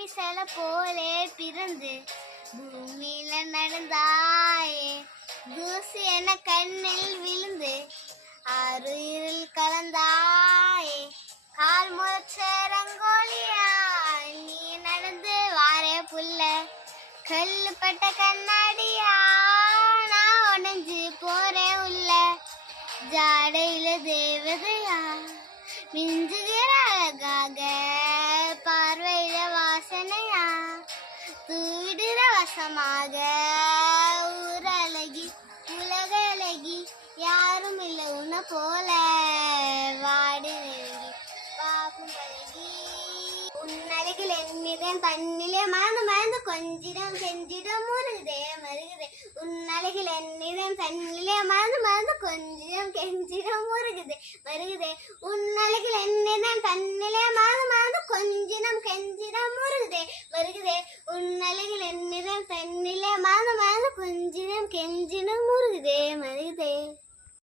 பூமி சில போலே பிறந்து பூமியில நடந்தாயே, தூசி என கண்ணில் விழுந்து ஆறுயிரில் கலந்தாயே, கால் முளைச்ச ரங்கோலியா நீ நடந்து வாரே புள்ள, கல்லுப்பட்ட கண்ணாடியா நான் உடஞ்சு போறேன் உள்ள, ஜாடையில தேவதையா மிஞ்சுகிற அழகாக, பார்வையில வாசனையா தூவிடுற வசமாக, ஊரழகி உலக அழகி யாரும் இல்லை உன்னை போல, வாடி நெருங்கி பாக்கும் பழகி, உன்னழகில் எண்ணிதேன் தண்ணிலே மறந்து மறந்து கொஞ்சிடம் செஞ்சிடம் முருகுதே மருகுதே, உன்னழகில் எண்ணிதேன் தண்ணிலே மறந்து மறந்து கொஞ்சிடம் கெஞ்சிடம் முருகுதே மருகுதே, உன்னழகில் எண்ணிதேன் தண்ணிலே மறந்து மறந்து கொஞ்சிடம் கெஞ்சிடம் முருகுதே மருகுதே, உன்னழகில் எண்ணிதேன் தண்ணிலே மறந்து மறந்து கொஞ்சிடம் கெஞ்சிடம் முருகுதே மருகுதே.